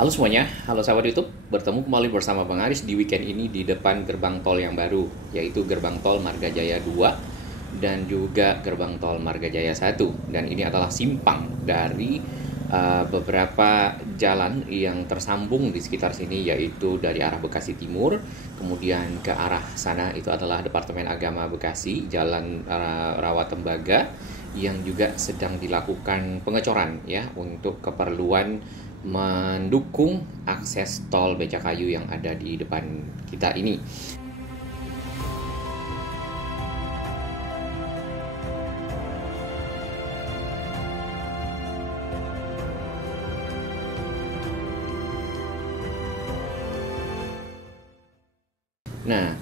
Halo semuanya, halo sahabat YouTube. Bertemu kembali bersama Bang Aris di weekend ini di depan gerbang tol yang baru, yaitu gerbang tol Margajaya 2 dan juga gerbang tol Margajaya 1. Dan ini adalah simpang dari beberapa jalan yang tersambung di sekitar sini, yaitu dari arah Bekasi Timur, kemudian ke arah sana itu adalah Departemen Agama Bekasi, Jalan Rawatembaga, yang juga sedang dilakukan pengecoran ya untuk keperluan mendukung akses tol Becakayu yang ada di depan kita ini. Nah,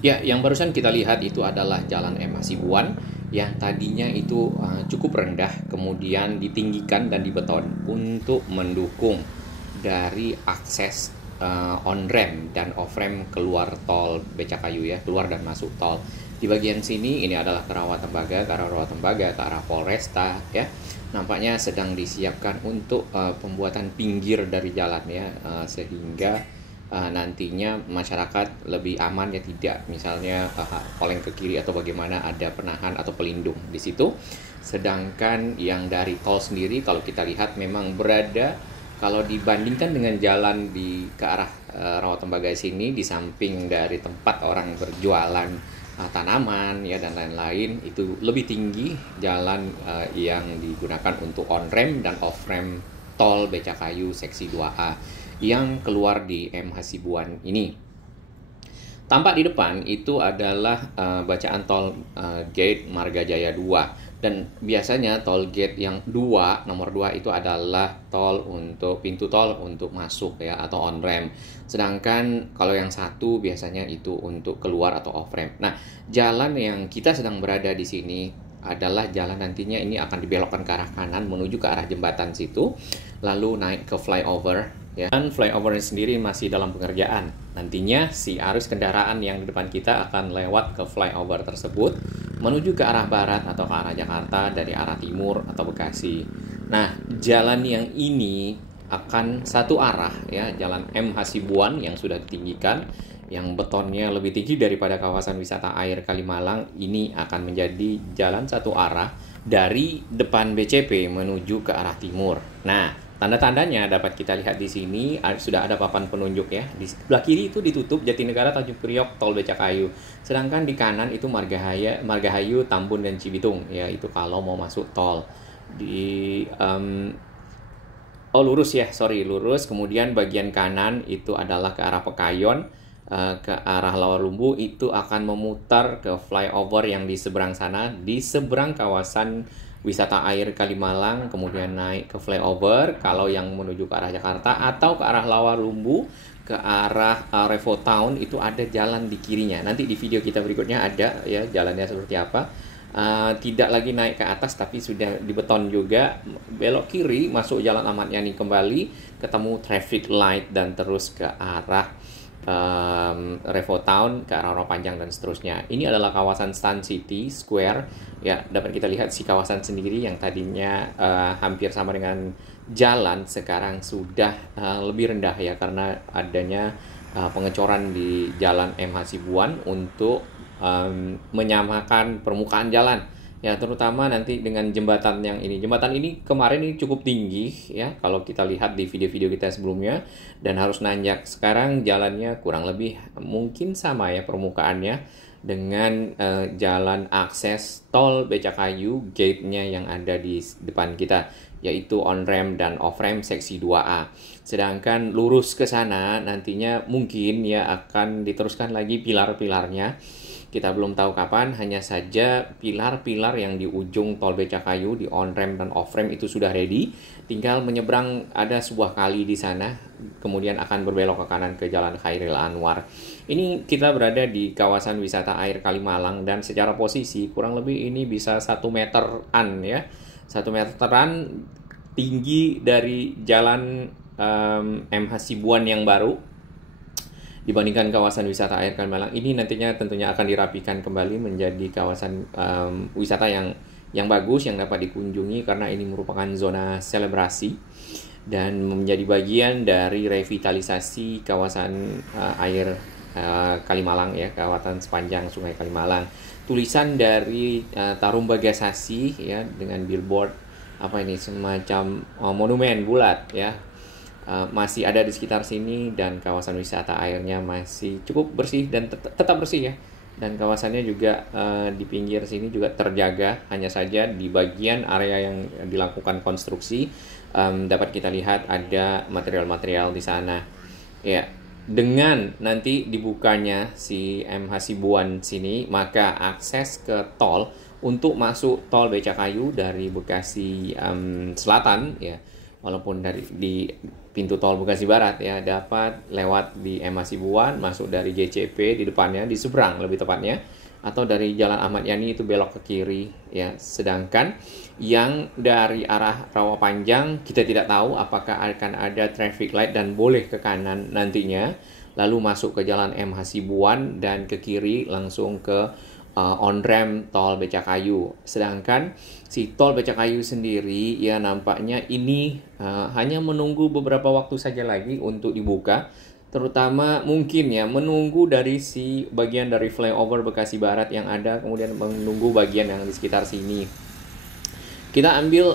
ya, yang barusan kita lihat itu adalah Jalan M. Hasibuan yang tadinya itu cukup rendah, kemudian ditinggikan dan dibeton untuk mendukung dari akses on-ramp dan off-ramp keluar tol Becakayu ya, keluar dan masuk tol. Di bagian sini ini adalah ke Rawatembaga, ke arah Rawatembaga, ke arah Polresta ya. Nampaknya sedang disiapkan untuk pembuatan pinggir dari jalan ya, sehingga nantinya masyarakat lebih aman ya, tidak misalnya oleng ke kiri atau bagaimana, ada penahan atau pelindung di situ. Sedangkan yang dari tol sendiri kalau kita lihat memang berada, kalau dibandingkan dengan jalan di ke arah Rawatembaga sini, di samping dari tempat orang berjualan tanaman ya dan lain-lain, itu lebih tinggi jalan yang digunakan untuk on ramp dan off ramp tol Becakayu seksi 2A yang keluar di M. Hasibuan ini. Tampak di depan itu adalah bacaan tol gate Margajaya 2. Dan biasanya tol gate yang 2, nomor 2 itu adalah tol untuk pintu tol untuk masuk ya atau on ramp. Sedangkan kalau yang satu biasanya itu untuk keluar atau off ramp. Nah, jalan yang kita sedang berada di sini adalah jalan nantinya ini akan dibelokkan ke arah kanan menuju ke arah jembatan situ, lalu naik ke flyover ya. Dan flyover sendiri masih dalam pengerjaan. Nantinya si arus kendaraan yang di depan kita akan lewat ke flyover tersebut menuju ke arah barat atau ke arah Jakarta dari arah timur atau Bekasi. Nah, jalan yang ini akan satu arah ya, Jalan M. Hasibuan yang sudah ditinggikan, yang betonnya lebih tinggi daripada kawasan wisata air Kalimalang, ini akan menjadi jalan satu arah dari depan BCP menuju ke arah timur. Nah, tanda-tandanya dapat kita lihat di sini, sudah ada papan penunjuk ya. Di sebelah kiri itu ditutup Jatinegara, Tanjung Priok, Tol Becakayu. Sedangkan di kanan itu Margahayu, Tambun dan Cibitung ya, itu kalau mau masuk tol. Lurus. Kemudian bagian kanan itu adalah ke arah Pekayon, ke arah Lawalumbu, itu akan memutar ke flyover yang di seberang sana, di seberang kawasan wisata air Kalimalang, kemudian naik ke flyover kalau yang menuju ke arah Jakarta, atau ke arah Lawalumbu ke arah Revo Town, itu ada jalan di kirinya. Nanti di video kita berikutnya ada ya jalannya seperti apa. Tidak lagi naik ke atas tapi sudah dibeton juga, belok kiri masuk Jalan Ahmad Yani kembali, ketemu traffic light dan terus ke arah Revo Town, ke arah Panjang dan seterusnya. Ini adalah kawasan Sun City Square ya. Dapat kita lihat si kawasan sendiri yang tadinya hampir sama dengan jalan, sekarang sudah lebih rendah ya, karena adanya pengecoran di Jalan M. Hasibuan untuk menyamakan permukaan jalan ya, terutama nanti dengan jembatan yang ini. Jembatan ini kemarin ini cukup tinggi ya kalau kita lihat di video-video kita sebelumnya, dan harus nanjak. Sekarang jalannya kurang lebih mungkin sama ya permukaannya dengan jalan akses tol Becakayu gate-nya yang ada di depan kita, yaitu on ramp dan off ramp seksi 2A. Sedangkan lurus ke sana nantinya mungkin ya akan diteruskan lagi pilar-pilarnya. Kita belum tahu kapan, hanya saja pilar-pilar yang di ujung tol Becakayu di on ramp dan off ramp itu sudah ready. Tinggal menyeberang, ada sebuah kali di sana, kemudian akan berbelok ke kanan ke Jalan Khairil Anwar. Ini kita berada di kawasan wisata air Kalimalang, dan secara posisi kurang lebih ini bisa 1 meteran ya. 1 meteran tinggi dari Jalan M. Hasibuan yang baru dibandingkan kawasan wisata air Kalimalang. Ini nantinya tentunya akan dirapikan kembali menjadi kawasan wisata yang bagus, yang dapat dikunjungi karena ini merupakan zona selebrasi. dan menjadi bagian dari revitalisasi kawasan air Kalimalang ya, kawasan sepanjang Sungai Kalimalang. Tulisan dari Tarum Bagasasi ya dengan billboard apa ini semacam monumen bulat ya, masih ada di sekitar sini, dan kawasan wisata airnya masih cukup bersih dan tetap bersih ya. Dan kawasannya juga di pinggir sini juga terjaga, hanya saja di bagian area yang dilakukan konstruksi dapat kita lihat ada material-material di sana. Ya, dengan nanti dibukanya si M Hasibuan sini, maka akses ke tol untuk masuk tol Becakayu dari Bekasi Selatan ya, walaupun di pintu tol Bekasi Barat ya, dapat lewat di M Hasibuan, masuk dari JCP di depannya, di seberang lebih tepatnya, atau dari Jalan Ahmad Yani itu belok ke kiri ya. Sedangkan yang dari arah Rawapanjang kita tidak tahu apakah akan ada traffic light dan boleh ke kanan nantinya, lalu masuk ke Jalan M Hasibuan dan ke kiri langsung ke on-ramp tol Becakayu. Sedangkan si tol Becakayu sendiri ya nampaknya ini hanya menunggu beberapa waktu saja lagi untuk dibuka, terutama mungkin ya menunggu dari si bagian dari flyover Bekasi Barat yang ada, kemudian menunggu bagian yang di sekitar sini. Kita ambil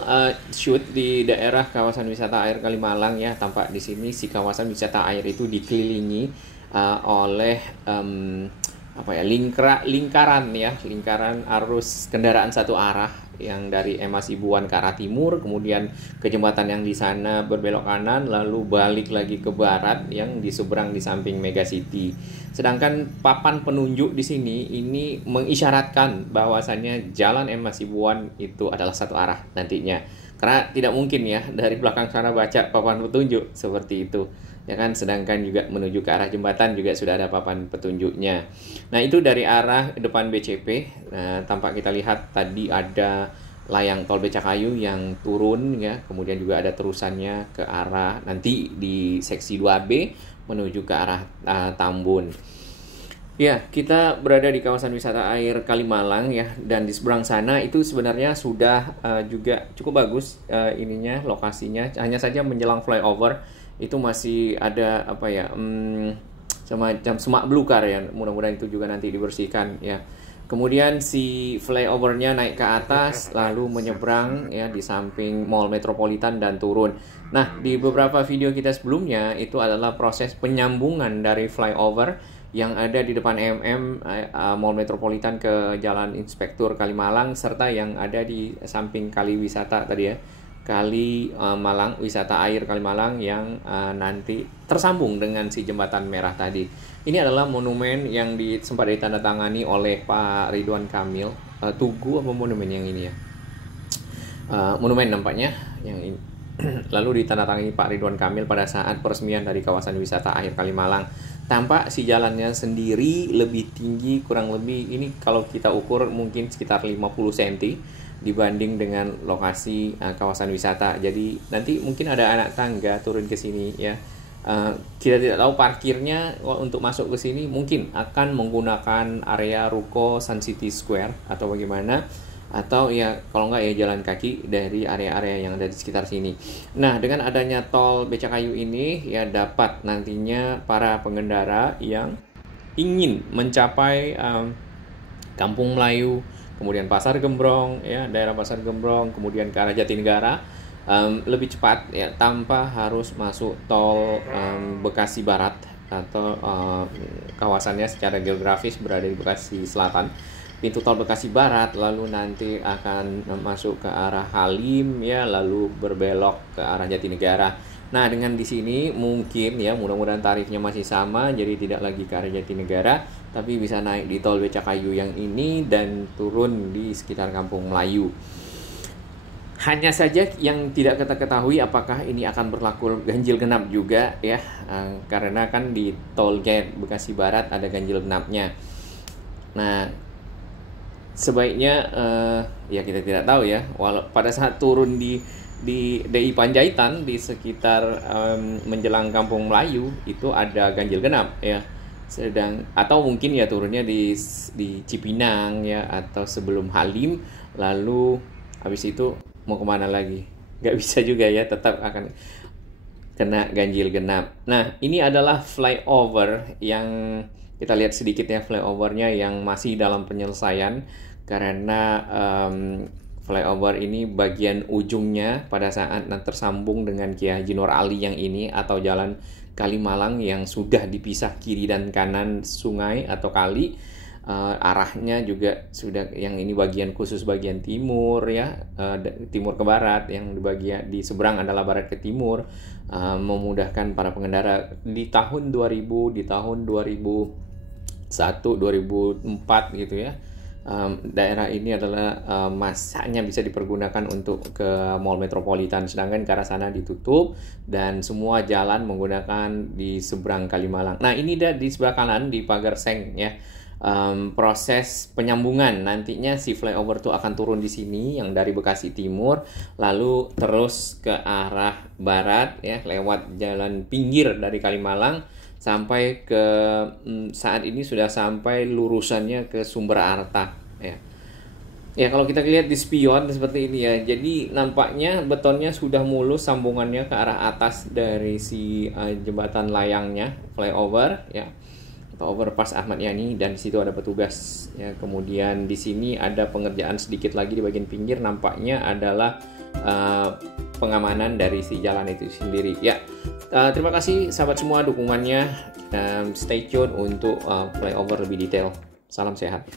shoot di daerah kawasan wisata air Kalimalang ya. Tampak di sini si kawasan wisata air itu dikelilingi oleh lingkaran arus kendaraan satu arah yang dari M Hasibuan ke arah timur, kemudian ke jembatan yang di sana berbelok kanan, lalu balik lagi ke barat yang di seberang di samping Mega City. Sedangkan papan penunjuk di sini ini mengisyaratkan bahwasannya jalan M Hasibuan itu adalah satu arah nantinya. Karena tidak mungkin ya dari belakang sana baca papan petunjuk seperti itu. Ya kan, sedangkan juga menuju ke arah jembatan juga sudah ada papan petunjuknya. Nah, itu dari arah depan BCP. Nah, tampak kita lihat tadi ada layang tol Becakayu yang turun ya, kemudian juga ada terusannya ke arah nanti di seksi 2B menuju ke arah Tambun. Ya, kita berada di kawasan wisata air Kalimalang ya, dan di seberang sana itu sebenarnya sudah juga cukup bagus ininya, lokasinya. Hanya saja menjelang flyover itu masih ada semacam semak belukar ya, mudah-mudahan itu juga nanti dibersihkan ya. Kemudian si flyovernya naik ke atas lalu menyeberang ya di samping Mall Metropolitan dan turun. Nah, di beberapa video kita sebelumnya itu adalah proses penyambungan dari flyover yang ada di depan Mall Metropolitan ke Jalan Inspektur Kalimalang, serta yang ada di samping Kali Wisata tadi ya, Kali Malang, wisata air Kalimalang yang nanti tersambung dengan si jembatan merah tadi. Ini adalah monumen yang sempat ditandatangani oleh Pak Ridwan Kamil. Tugu apa monumen yang ini ya? Monumen nampaknya yang ini. Lalu ditandatangani Pak Ridwan Kamil pada saat peresmian dari kawasan wisata air Kalimalang. Tampak si jalannya sendiri lebih tinggi, kurang lebih ini kalau kita ukur mungkin sekitar 50 cm dibanding dengan lokasi kawasan wisata. Jadi nanti mungkin ada anak tangga turun ke sini ya. Kita tidak tahu parkirnya untuk masuk ke sini mungkin akan menggunakan area ruko Sun City Square atau bagaimana, atau ya kalau nggak ya jalan kaki dari area-area yang ada di sekitar sini. Nah, dengan adanya tol Becakayu ini ya dapat nantinya para pengendara yang ingin mencapai Kampung Melayu, kemudian Pasar Gembrong ya, daerah Pasar Gembrong, kemudian ke arah Jatinegara lebih cepat ya tanpa harus masuk tol Bekasi Barat atau kawasannya secara geografis berada di Bekasi Selatan. Pintu tol Bekasi Barat lalu nanti akan masuk ke arah Halim ya, lalu berbelok ke arah Jatinegara. Nah, dengan di sini mungkin ya mudah-mudahan tarifnya masih sama, jadi tidak lagi ke arah Jatinegara, tapi bisa naik di tol Becakayu yang ini dan turun di sekitar Kampung Melayu. Hanya saja yang tidak kita ketahui apakah ini akan berlaku ganjil genap juga ya, karena kan di tol gate Bekasi Barat ada ganjil genapnya. Nah, sebaiknya ya kita tidak tahu ya, walau pada saat turun di DI Panjaitan di sekitar menjelang Kampung Melayu itu ada ganjil genap ya, atau mungkin ya turunnya di Cipinang ya, atau sebelum Halim, lalu habis itu mau kemana lagi nggak bisa juga ya, tetap akan kena ganjil genap. Nah, ini adalah flyover yang kita lihat sedikit ya, flyovernya yang masih dalam penyelesaian karena flyover ini bagian ujungnya pada saat tersambung dengan Kiai Haji Nur Ali yang ini atau Jalan Kalimalang yang sudah dipisah kiri dan kanan sungai atau kali. Arahnya juga sudah, yang ini bagian khusus bagian timur ya, timur ke barat, yang di seberang adalah barat ke timur, memudahkan para pengendara di tahun 2000, di tahun 2001, 2004 gitu ya. Daerah ini adalah masanya bisa dipergunakan untuk ke mall metropolitan, sedangkan ke arah sana ditutup dan semua jalan menggunakan di seberang Kalimalang. Nah, ini di sebelah kanan di Pagar Seng ya. Proses penyambungan nantinya si flyover tuh akan turun di sini yang dari Bekasi Timur lalu terus ke arah barat ya lewat jalan pinggir dari Kalimalang sampai ke saat ini sudah sampai lurusannya ke Sumber Arta ya. Ya, kalau kita lihat di spion seperti ini ya. Jadi nampaknya betonnya sudah mulus sambungannya ke arah atas dari si jembatan layangnya flyover ya. Overpass Ahmad Yani, dan di situ ada petugas ya. Kemudian di sini ada pengerjaan sedikit lagi di bagian pinggir, nampaknya adalah pengamanan dari si jalan itu sendiri ya. Terima kasih sahabat semua dukungannya. Stay tune untuk flyover lebih detail. Salam sehat.